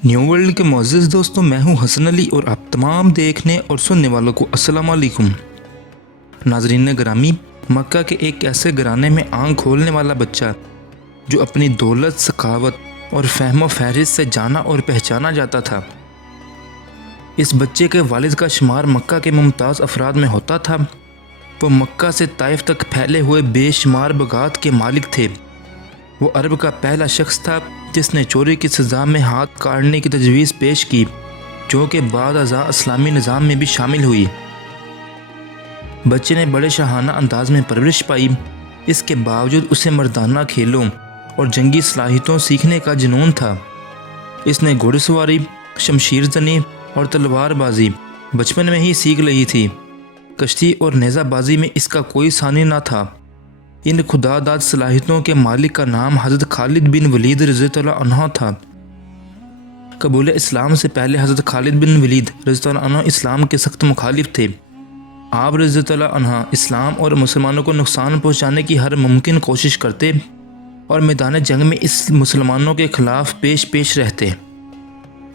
New world के मुअज़्ज़िज़ दोस्तों, मैं हूं हसन अली और आप तमाम देखने और सुनने वालों को अस्सलाम वालेकुम। नाज़रीन ग्रामी, मक्का के एक ऐसे घराने में आंख खोलने वाला बच्चा जो अपनी दौलत, सखावत और फहम फहरिस्त से जाना और पहचाना जाता था। इस बच्चे के वालिद का शुमार मक्का के मुमताज़ अफराद में होता था। वो मक्का से ताइफ तक फैले हुए बेशुमार बगात के मालिक थे। वो अरब का पहला शख्स था जिसने चोरी की सज़ा में हाथ काटने की तजवीज़ पेश की, जो कि बाद अज़ा इस्लामी निज़ाम में भी शामिल हुई। बच्चे ने बड़े शाहाना अंदाज में परवरिश पाई। इसके बावजूद उसे मर्दाना खेलों और जंगी सलाहियतों सीखने का जुनून था। इसने घुड़सवारी, शमशीर जनी और तलवारबाजी बचपन में ही सीख ली थी। कश्ती और नेज़ाबाजी में इसका कोई सानी ना था। इन खुदादाद सलाहियतों के मालिक का नाम हज़रत खालिद बिन वलीद रज़ियल्लाहु अन्हु था। कबूल इस्लाम से पहले हज़रत खालिद बिन वलीद रज़ियल्लाहु अन्हु इस्लाम के सख्त मुखालिफ थे। आप रज़ियल्लाहु अन्हु इस्लाम और मुसलमानों को नुकसान पहुँचाने की हर मुमकिन कोशिश करते और मैदान जंग में इस मुसलमानों के ख़िलाफ़ पेश रहते।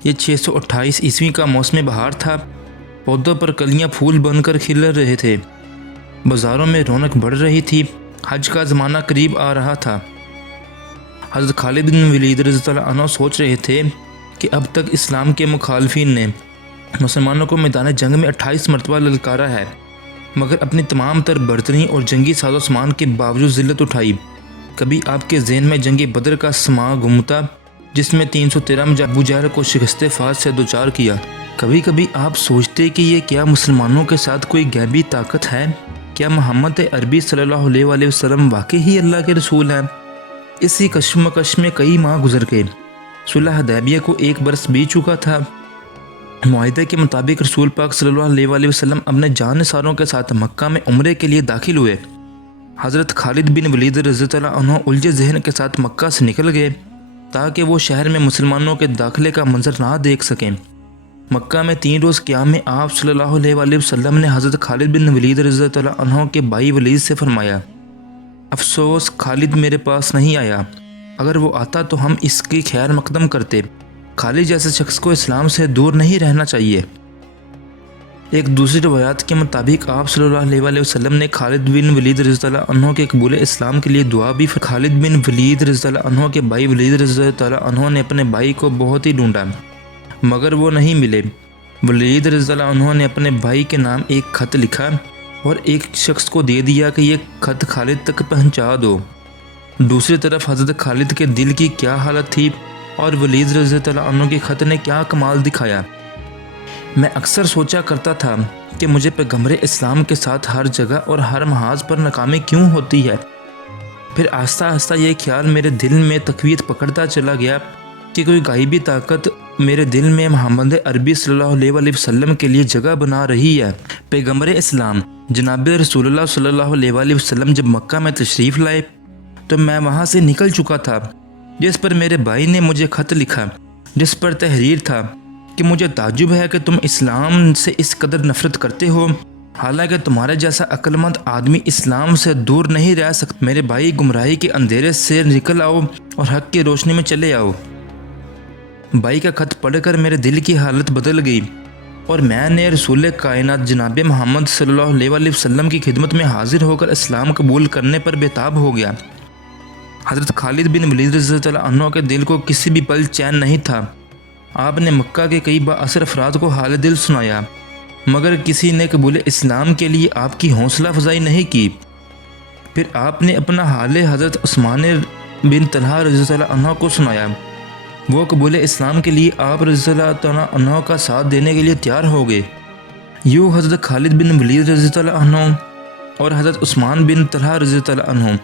ये 628 ईस्वी का मौसम बहार था। पौधों पर कलियाँ फूल बनकर खिल रहे थे। बाज़ारों में रौनक बढ़ रही थी। हज का ज़माना करीब आ रहा था। हज़रत खालिद बिन वलीद रज़ियल्लाहु अन्हु सोच रहे थे कि अब तक इस्लाम के मुखालफिन ने मुसलमानों को मैदान जंग में 28 मरतबा ललकारा है, मगर अपनी तमाम तर बर्तनी और जंगी साजो सामान के बावजूद ज़िल्लत उठाई। कभी आपके जहन में जंगी बदर का समा घूमता, जिसमें 313 अबू जहल को शिकस्त फाज से दो चार किया। कभी कभी आप सोचते कि ये क्या मुसलमानों के साथ कोई गैबी ताकत है? क्या मोहम्मद अरबी सल्लल्लाहु अलैहि वसल्लम वाकई ही अल्लाह के रसूल हैं? इसी कश्मकश में कई माह गुजर गए। सुलह हुदैबिया को 1 बरस बीत चुका था। मुआहिदे के मुताबिक रसूल पाक सल्लल्लाहु अलैहि वसल्लम अपने जानसारों के साथ मक्का में उम्रे के लिए दाखिल हुए। हज़रत खालिद बिन वलीद रज़ियल्लाहु अन्हु उलझे जहन के साथ मक्का से निकल गए ताकि वो शहर में मुसलमानों के दाखिले का मंजर ना देख सकें। मक्का में 3 रोज़ क़याम में आप सल्लल्लाहु अलैहि वसल्लम ने हज़रत खालिद बिन वलीद रज़ियल्लाहु अन्हु के भाई वलीद से फरमाया, अफसोस खालिद मेरे पास नहीं आया। अगर वो आता तो हम इसकी खैर मकदम करते। खालिद जैसे शख्स को इस्लाम से दूर नहीं रहना चाहिए। एक दूसरी रवायात के मुताबिक आप सल्लल्लाहु अलैहि वसल्लम ने खालिद बिन वलीद रज़ियल्लाहु अन्हु के कबूल इस्लाम के लिए दुआ भी। खालिद बिन वलीद रज़ियल्लाहु अन्हु के भाई वलीद रज़ियल्लाहु अन्हु ने अपने भाई को बहुत ही ढूंढा, मगर वो नहीं मिले। वलीद रज़ियल्लाहु अन्हु ने अपने भाई के नाम एक ख़त लिखा और एक शख्स को दे दिया कि ये ख़त खालिद तक पहुंचा दो। दूसरी तरफ हज़रत खालिद के दिल की क्या हालत थी और वलीद रज़ियल्लाहु अन्हु के ख़त ने क्या कमाल दिखाया। मैं अक्सर सोचा करता था कि मुझे पैगंबर इस्लाम के साथ हर जगह और हर महाज पर नाकामी क्यों होती है। फिर आहिस्ता आहिस्ता ये ख्याल मेरे दिल में तक़वीत पकड़ता चला गया कि कोई गायबी ताकत मेरे दिल में मोहम्मद अरबी सल्लल्लाहु अलैहि वसल्लम के लिए जगह बना रही है। पैगंबर इस्लाम जनाब रसूलुल्लाह सल्लल्लाहु अलैहि वसल्लम जब मक्का में तशरीफ़ लाए तो मैं वहाँ से निकल चुका था, जिस पर मेरे भाई ने मुझे ख़त लिखा, जिस पर तहरीर था कि मुझे ताज्जुब है कि तुम इस्लाम से इस कदर नफ़रत करते हो, हालांकि तुम्हारे जैसा अक्लमंद आदमी इस्लाम से दूर नहीं रह सकता। मेरे भाई, गुमराही के अंधेरे से निकल आओ और हक़ की रोशनी में चले आओ। भाई का ख़त पढ़कर मेरे दिल की हालत बदल गई और मैंने रसूल कायनात जनाब मोहम्मद सल्लल्लाहु अलैहि वसल्लम की खिदमत में हाजिर होकर इस्लाम कबूल करने पर बेताब हो गया। हज़रत खालिद बिन वलीद रज़ियल्लाहु अन्हु के दिल को किसी भी पल चैन नहीं था। आपने मक्का के कई बाअसर अफराद को हाल दिल सुनाया, मगर किसी ने कबूल इस्लाम के लिए आपकी हौसला अफजाई नहीं की। फिर आपने अपना हाल हज़रत उस्मान बिन तलहा रज़ियल्लाहु अन्हु को सुनाया। वो कबूल इस्लाम के लिए आप रज़ियल्लाहु अन्हु का साथ देने के लिए तैयार हो गए। यूँ हज़रत खालिद बिन वलीद रज़ियल्लाहु अन्हु और हज़रत उस्मान बिन तलहा रज़ियल्लाहु अन्हु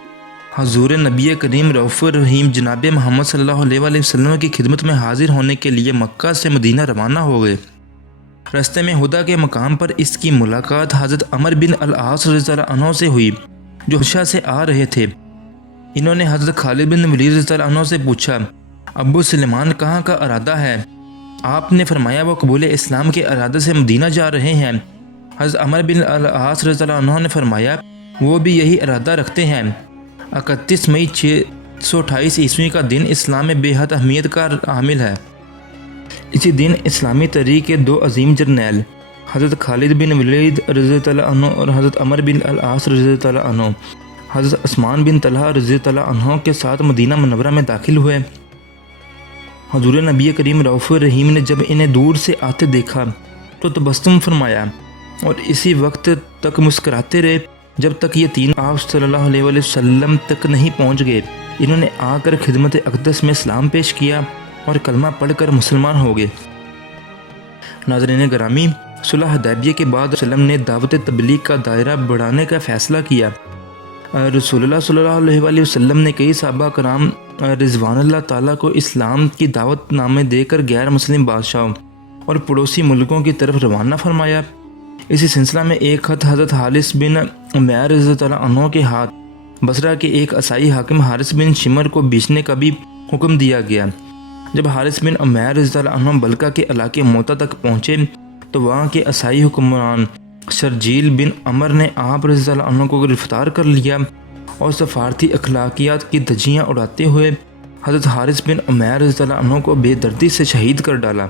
हज़ूर नबी करीम रऊफ़ुर रहीम जनाब मोहम्मद सल्लल्लाहु अलैहि वसल्लम की खिदमत में हाजिर होने के लिए मक्का से मदीना रवाना हो गए। रास्ते में हुदा के मकाम पर इसकी मुलाकात हज़रत अमर बिन अल-आस रज़ियल्लाहु अन्हु से हुई, जो हबशा से आ रहे थे। इन्होंने हज़रत खालिद बिन वलीद रज़ियल्लाहु अन्हु से पूछा, अबू सुलेमान कहाँ का इरादा है? आपने फरमाया वो कबूल इस्लाम के इरादे से मदीना जा रहे हैं। हज़रत अमर बिन अल-आस रज़ियल्लाहु अन्हु ने फरमाया वो भी यही इरादा रखते हैं। 31 मई 628 ईस्वी का दिन इस्लाम में बेहद अहमियत का हामिल है। اسی دن اسلامی تحریک کے دو عظیم جرنیل حضرت خالد بن ولید رضی اللہ عنہ اور حضرت عمر بن العاص رضی اللہ عنہ حضرت عثمان بن طلحہ رضی اللہ عنہ کے ساتھ مدینہ منورہ میں داخل ہوئے۔ حضور نبی کریم رؤوف رحیم نے جب انہیں دور سے آتے دیکھا تو تبسم فرمایا اور اسی وقت تک مسکراتے رہے جب تک یہ تین آپ صلی اللہ علیہ وآلہ وسلم تک نہیں پہنچ گئے۔ انہوں نے آ کر خدمت اقدس میں سلام پیش کیا اور کلمہ پڑھ کر مسلمان ہو گئے۔ ناظرین گرامی، صلح حدیبیہ کے بعد وسلم نے دعوت تبلیغ کا دائرہ بڑھانے کا فیصلہ کیا۔ رسول اللہ صلی اللہ علیہ وآلہ وسلم نے کئی صحابہ کرام رضوان اللہ تعالیٰ کو اسلام کی دعوت نامے دے کر غیر مسلم بادشاہوں اور پڑوسی ملکوں کی طرف روانہ فرمایا۔ اسی سلسلہ میں ایک خط حضرت حارث بن عمیر رضی اللہ عنہ کے ہاتھ بصرہ کے ایک عیسائی حاکم حارث بن شمر کو بیچنے کا بھی حکم دیا گیا۔ جب حارث بن عمیر رضی اللہ عنہ بلقا کے علاقے موتا تک پہنچے تو وہاں کے عیسائی حکمران شرجیل بن عمر نے آپ رضی اللہ عنہ کو گرفتار کر لیا اور سفارتی اخلاقیات کی دھجیاں اڑاتے ہوئے حضرت حارث بن عمیر رضی اللہ عنہ کو بے دردی سے شہید کر ڈالا۔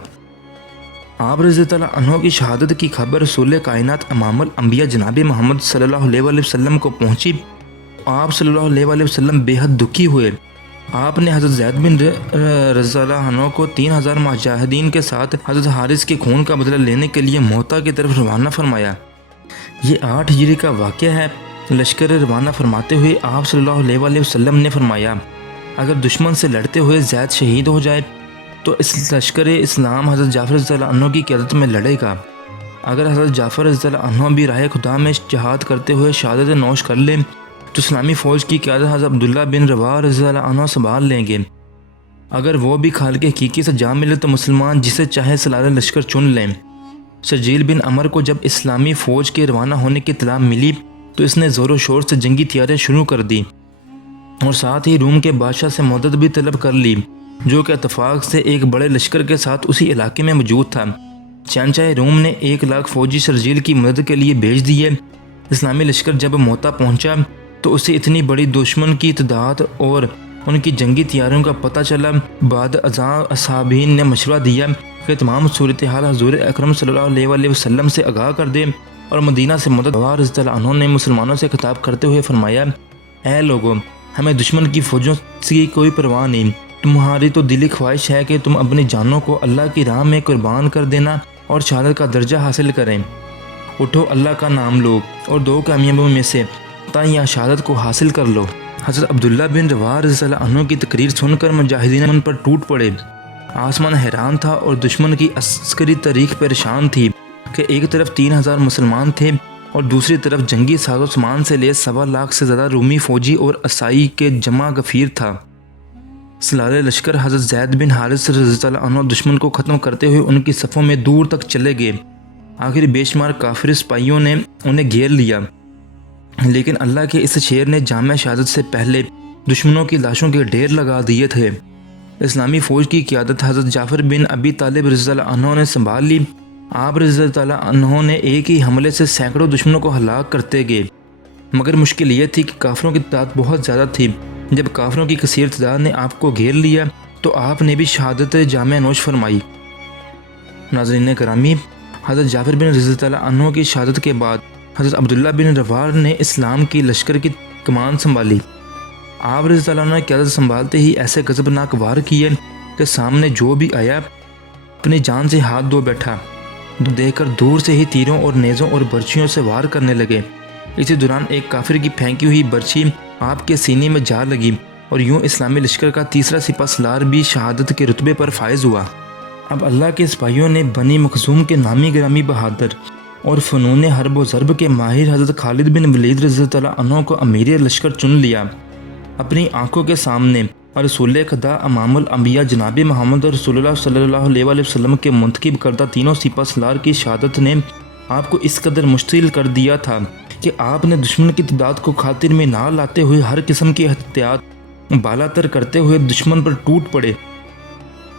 آپ رضی اللہ عنہ کی شہادت کی خبر رسول کائنات امام الانبیاء جناب محمد صلی اللہ علیہ وآلہ وسلم کو پہنچی۔ آپ صلی اللہ علیہ وآلہ وسلم بے حد دکھی ہوئے۔ آپ نے حضرت زید بن رضی اللہ عنہ کو 3000 مجاہدین کے ساتھ حضرت حارث کے خون کا بدلہ لینے کے لیے موتا کی طرف روانہ فرمایا۔ یہ 8 ہجری کا واقعہ ہے۔ لشکر روانہ فرماتے ہوئے آپ صلی اللہ علیہ وآلہ وسلم نے فرمایا، اگر دشمن سے لڑتے ہوئے زید شہید ہو جائے تو اس لشکر اسلام حضرت جعفر رضی اللہ عنہ کی قیادت میں لڑے گا۔ اگر حضرت جعفر رضی اللہ عنہ بھی راہ خدا میں جہاد کرتے ہوئے شہادت نوش کر لیں تو اسلامی فوج کی قیادت حضرت عبداللہ بن رواحہ رضی اللہ عنہ سنبھال لیں گے۔ اگر وہ بھی خالق حقیقی سے جا ملے تو مسلمان جسے چاہے سالار لشکر چن لیں۔ شرجیل بن عمر کو جب اسلامی فوج کے روانہ ہونے کی اطلاع ملی تو اس نے زور و شور سے جنگی تیاریاں شروع کر دی اور ساتھ ہی روم کے بادشاہ سے مدد بھی طلب کر لی، جو کہ اتفاق سے ایک بڑے لشکر کے ساتھ اسی علاقے میں موجود تھا۔ شہنشاہ روم نے 1,00,000 فوجی شرجیل کی مدد کے لیے بھیج دیے۔ اسلامی لشکر جب موتا پہنچا تو اسے اتنی بڑی دشمن کی تعداد اور ان کی جنگی تیاریوں کا پتہ چلا۔ بعد ازاں اصحابین نے مشورہ دیا کہ تمام صورتحال حضور اکرم صلی اللہ علیہ وآلہ وسلم سے آگاہ کر دیں اور مدینہ سے مدد رضی اللہ عنہ نے مسلمانوں سے خطاب کرتے ہوئے فرمایا، اے لوگوں، ہمیں دشمن کی فوجوں کی کوئی پرواہ نہیں۔ تمہاری تو دلی خواہش ہے کہ تم اپنی جانوں کو اللہ کی راہ میں قربان کر دینا اور شہادت کا درجہ حاصل کریں۔ اٹھو، اللہ کا نام لو اور 2 کامیابیوں میں سے یا شہادت کو حاصل کر لو۔ حضرت عبداللہ بن رواحہ رضی اللہ عنہ کی تقریر سن کر مجاہدین ان پر ٹوٹ پڑے۔ آسمان حیران تھا اور دشمن کی عسکری تاریخ پریشان تھی کہ ایک طرف 3000 مسلمان تھے اور دوسری طرف جنگی ساز و سامان سے لیس 1.25 سے زیادہ رومی فوجی اور عیسائی کے جمع غفیر تھا۔ سالار لشکر حضرت زید بن حارث رضی اللہ عنہ دشمن کو ختم کرتے ہوئے ان کی صفوں میں دور تک چلے گئے۔ آخر بے شمار کافر سپاہیوں نے انہیں گھیر لیا، لیکن اللہ کے اس شیر نے جامع شہادت سے پہلے دشمنوں کی لاشوں کے ڈھیر لگا دیے تھے۔ اسلامی فوج کی قیادت حضرت جعفر بن ابی طالب رضی اللہ عنہ نے سنبھال لی۔ آپ رضی اللہ عنہ نے ایک ہی حملے سے سینکڑوں دشمنوں کو ہلاک کرتے گئے، مگر مشکل یہ تھی کہ کافروں کی تعداد بہت زیادہ تھی۔ جب کافروں کی کثیر تعداد نے آپ کو گھیر لیا تو آپ نے بھی شہادت جامع نوش فرمائی۔ ناظرین کرامی، حضرت جعفر بن رضی اللہ عنہ کی شہادت کے بعد حضرت عبداللہ بن رواحہ نے اسلام کی لشکر کی کمان سنبھالی۔ آپ رضی اللہ عنہ نے قیادت سنبھالتے ہی ایسے غضبناک وار کیے کہ سامنے جو بھی آیا اپنی جان سے ہاتھ دھو بیٹھا۔ دیکھ کر دور سے ہی تیروں اور نیزوں اور برچھیوں سے وار کرنے لگے۔ اسی دوران ایک کافر کی پھینکی ہوئی برچھی آپ کے سینے میں جا لگی اور یوں اسلامی لشکر کا تیسرا سپہ سالار بھی شہادت کے رتبے پر فائز ہوا۔ اب اللہ کے سپاہیوں نے بنی مخزوم کے نامی گرامی بہادر اور فنون حرب و ضرب کے ماہر حضرت خالد بن ولید رضی اللہ عنہ کو امیر لشکر چن لیا۔ اپنی آنکھوں کے سامنے رسول خدا امام الانبیاء جناب محمد رسول اللہ صلی اللہ علیہ وآلہ وسلم کے منتخب کردہ تینوں سپہ سالار کی شہادت نے آپ کو اس قدر مشتعل کر دیا تھا کہ آپ نے دشمن کی تعداد کو خاطر میں نہ لاتے ہوئے ہر قسم کی احتیاط بالا تر کرتے ہوئے دشمن پر ٹوٹ پڑے۔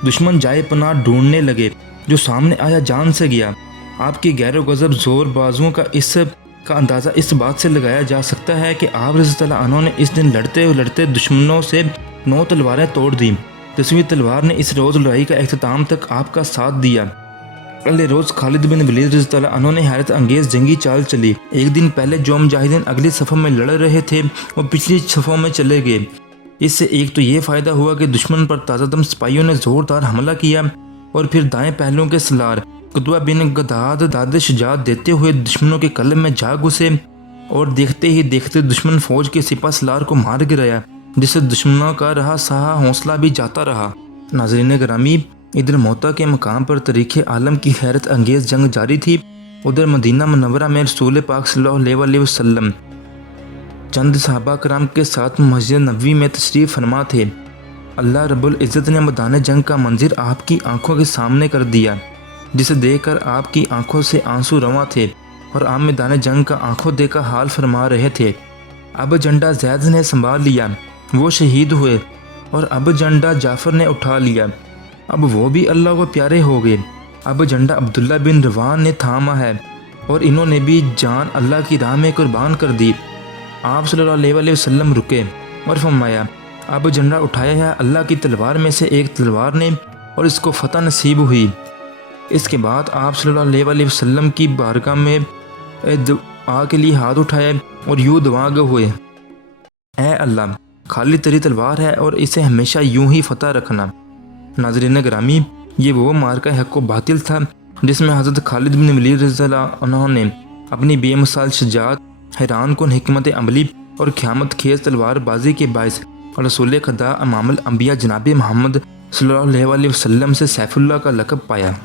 دشمن جائے پناہ ڈھونڈنے لگے، جو سامنے آیا جان سے گیا۔ آپ کی غیر و غضب زور بازوؤں کا اندازہ اس بات سے لگایا جا سکتا ہے کہ آپ رضی اللہ عنہ نے اس دن لڑتے لڑتے دشمنوں سے 9 تلواریں توڑ دیں۔ 10वीं तलवार ने इस रोज़ लड़ाई का अख्ताम तक आपका साथ दिया। अगले रोज़ खालिद बिन वलीद रज़ी अल्लाह अन्हु ने हैरत अंगेज़ जंगी चाल चली। एक दिन पहले जो मुजाहिदीन अगली सफ़ों में लड़ रहे थे वो पिछली सफ़ों में चले गए। इससे एक तो ये फ़ायदा हुआ कि दुश्मन पर ताज़ादम सिपाहियों ने ज़ोरदार हमला किया और फिर दाएं पहलू के सलार कुतबा बिन गदाद दाद शुजात देते हुए दुश्मनों के कलम में जा घुसे और देखते ही देखते दुश्मन फौज के सिपा सलार को मार गिराया, जिससे दुश्मनों का रहा सहा हौसला भी जाता रहा। नाज़रीन गिरामी, इधर मोता के मकाम पर तरीक़े आलम की हैरत अंगेज़ जंग जारी थी, उधर मदीना मुनव्वरा में रसूल पाक सल्लल्लाहु अलैहि वसल्लम चंद सहाबा कराम के साथ मस्जिद नबवी में तशरीफ़ फरमा थे। अल्लाह रब्बुल इज़्ज़त ने मैदान जंग का मंजिर आपकी आंखों के सामने कर दिया, जिसे देखकर आपकी आंखों से आंसू रवां थे और आप मैदान जंग का आंखों देखा हाल फरमा रहे थे। अब झंडा जैद ने संभाल लिया, वो शहीद हुए, और अब झंडा जाफ़र ने उठा लिया, अब वो भी अल्लाह को प्यारे हो गए। अब झंडा अब्दुल्ला बिन रवान ने थामा है और इन्होंने भी जान अल्लाह की राह में कुर्बान कर दी। आप सल्लल्लाहु अलैहि वसल्लम रुके और फरमाया, अब झंडा उठाया है अल्लाह की तलवार में से एक तलवार ने और इसको फ़तह नसीब हुई। इसके बाद आप सल्लल्लाहु अलैहि वसल्लम की बारगाह में दुआ के लिए हाथ उठाए और यूँ दुआ गो हुए, ऐ अल्लाह, खाली तेरी तलवार है और इसे हमेशा यूं ही फ़तह रखना। नाज़रीन गिरामी, ये वो मार्का हक़ व बातिल था जिसमें हज़रत खालिद बिन वलीद रज़ी अल्लाह अन्हु ने अपनी बेमिसाल शुजाअत, हैरान कुन हिकमत अमली और क़यामत खेज़ तलवार बाजी के बाइस रसूल खुदा इमामुल अंबिया जनाब मोहम्मद सल्लल्लाहु अलैहि वसल्लम से सैफुल्लाह का लक़ब पाया।